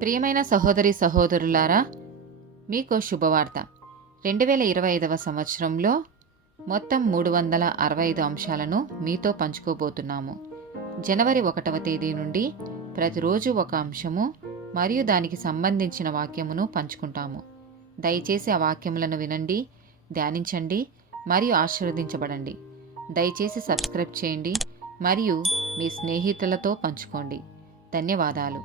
ప్రియమైన సహోదరి సహోదరులారా, మీకు శుభవార్త. 2025 సంవత్సరంలో మొత్తం 365 అంశాలను మీతో పంచుకోబోతున్నాము. జనవరి 1వ తేదీ నుండి ప్రతిరోజు ఒక అంశము మరియు దానికి సంబంధించిన వాక్యమును పంచుకుంటాము. దయచేసి ఆ వాక్యములను వినండి, ధ్యానించండి మరియు ఆశీర్వదించబడండి. దయచేసి సబ్స్క్రైబ్ చేయండి మరియు మీ స్నేహితులతో పంచుకోండి. ధన్యవాదాలు.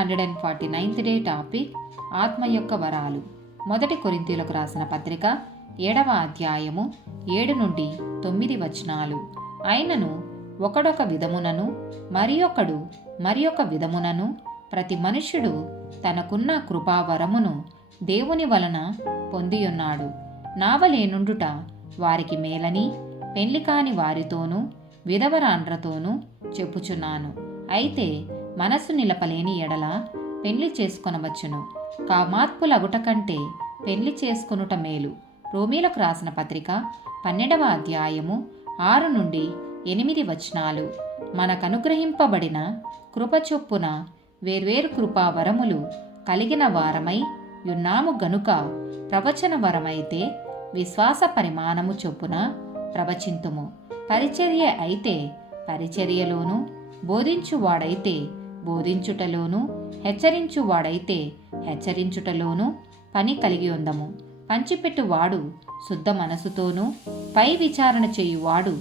149th డే టాపిక్ ఆత్మ యొక్క వరాలు. 1 కొరింథీయులకు రాసిన పత్రిక 7వ అధ్యాయము 7 నుండి 9 వచనాలు. అయినను ఒకడొక విధమునను మరి ఒక విధమునను ప్రతి మనుష్యుడు తనకున్న కృపావరమును దేవుని వలన పొందియున్నాడు. నావలేనుండుట వారికి మేలని పెళ్లి కాని వారితోనూ విధవరాండ్రతోనూ చెప్పుచున్నాను. అయితే మనస్సు నిలపలేని ఎడల పెళ్లి చేసుకొనవచ్చును. కామాత్పులగుట కంటే పెళ్లి చేసుకొనుట మేలు. రోమీలకు రాసిన పత్రిక 12వ అధ్యాయము 6 నుండి 8 వచనాలు. మనకనుగ్రహింపబడిన కృప చొప్పున వేర్వేరు కృపావరములు కలిగిన వారమై యున్నాము గనుక ప్రవచన వరమైతే విశ్వాస పరిమాణము చొప్పున ప్రవచింతుము. పరిచర్య అయితే పరిచర్యలోను, బోధించువాడైతే బోధించుటలోను, హెచ్చరించువాడైతే హెచ్చరించుటలోను పని కలిగి ఉందము. పంచిపెట్టువాడు శుద్ధ మనసుతోనూ, పై విచారణ చేయువాడు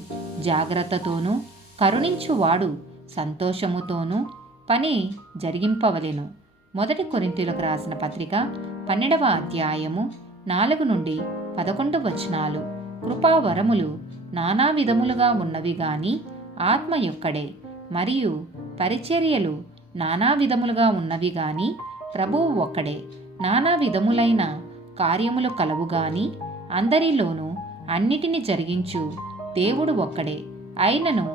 జాగ్రత్తతోనూ, కరుణించువాడు సంతోషముతోనూ పని జరిగింపవలెను. 1 కొరింథీయులకు రాసిన పత్రిక 12వ అధ్యాయము 4 నుండి 11 వచనాలు. కృపావరములు నానా విధములుగా ఉన్నవి గాని ఆత్మ యొక్కడే, మరియు పరిచర్యలు నానా విధములుగా ఉన్నవి గాని ప్రభువు ఒక్కడే. నానా విధములైన కార్యములు కలవు గాని అందరిలోనూ అన్నిటిని జరిగించు దేవుడు ఒక్కడే. అయినను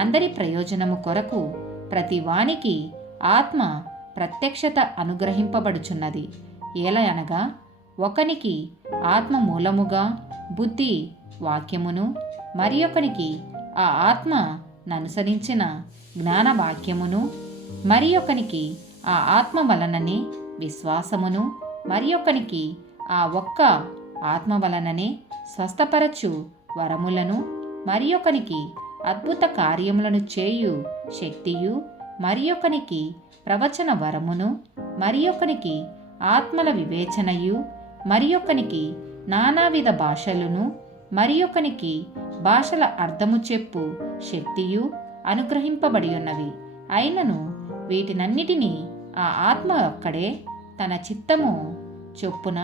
అందరి ప్రయోజనము కొరకు ప్రతి వానికి ఆత్మ ప్రత్యక్షత అనుగ్రహింపబడుచున్నది. ఏలయనగా ఒకనికి ఆత్మ మూలముగా బుద్ధి వాక్యమును, మరి ఒకనికి ఆ ఆత్మ ననుసరించిన జ్ఞానవాక్యమును, మరి ఒకనికి ఆ ఆత్మ వలననే విశ్వాసమును, మరి ఒకనికి ఆ ఒక్క ఆత్మ వలననే స్వస్థపరచు వరములను, మరి ఒకనికి అద్భుత కార్యములను చేయు శక్తియు, మరి ఒకనికి ప్రవచన వరమును, మరి ఒకనికి ఆత్మల వివేచనయు, మరి ఒకనికి నానావిధ భాషలను, మరి ఒకనికి భాషల అర్థము చెప్పు శక్తియు అనుగ్రహింపబడి ఉన్నవి. అయినను వీటినన్నిటినీ ఆ ఆత్మ ఒక్కడే తన చిత్తము చొప్పున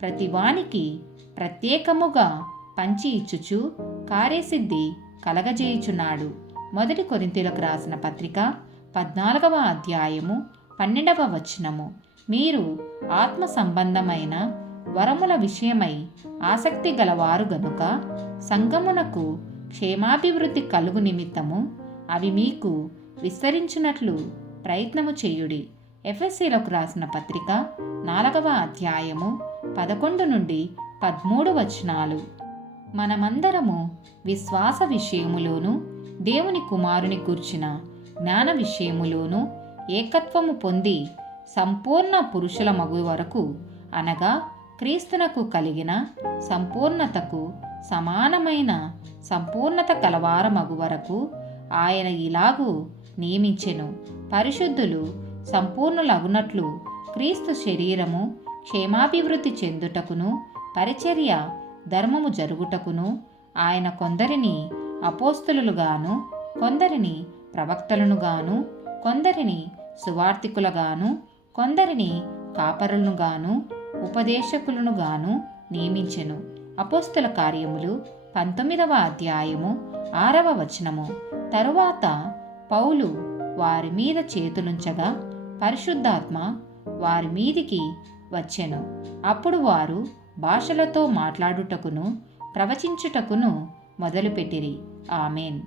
ప్రతివానికి ప్రత్యేకముగా పంచి ఇచ్చుచు కార్యసిద్ధి కలగజేయుచున్నాడు. 1 కొరింథీయులకు రాసిన పత్రిక 14వ అధ్యాయము 12వ వచనము. మీరు ఆత్మ సంబంధమైన వరముల విషయమై ఆసక్తి గలవారు గనుక సంఘమునకు క్షేమాభివృద్ధి కలుగు నిమిత్తము అవి మీకు విస్తరించినట్లు ప్రయత్నము చేయుడి. ఎఫెసీయులకు రాసిన పత్రిక 4వ అధ్యాయము 11 నుండి 13 వచనాలు. మనమందరము విశ్వాస విషయములోను, దేవుని కుమారుని గూర్చిన జ్ఞాన విషయములోను ఏకత్వము పొంది సంపూర్ణ పురుషుల మగు వరకు, అనగా క్రీస్తునకు కలిగిన సంపూర్ణతకు సమానమైన సంపూర్ణత కలవారమగు వరకు ఆయన ఇలాగూ నియమించెను. పరిశుద్ధులు సంపూర్ణులగునట్లు క్రీస్తు శరీరము క్షేమాభివృద్ధి చెందుటకును, పరిచర్య ధర్మము జరుగుటకును ఆయన కొందరిని అపోస్తలులుగాను, కొందరిని ప్రవక్తలనుగాను, కొందరిని సువార్తికులుగాను, కొందరిని కాపరులనుగాను, ఉపదేశకులనుగాను నియమించెను. అపోస్తల కార్యములు 19వ అధ్యాయము 6వ వచనము. తరువాత పౌలు వారి మీద చేతులుంచగా పరిశుద్ధాత్మ వారి మీదికి వచ్చెను. అప్పుడు వారు భాషలతో మాట్లాడుటకును ప్రవచించుటకును మొదలుపెట్టిరి. ఆమేన్.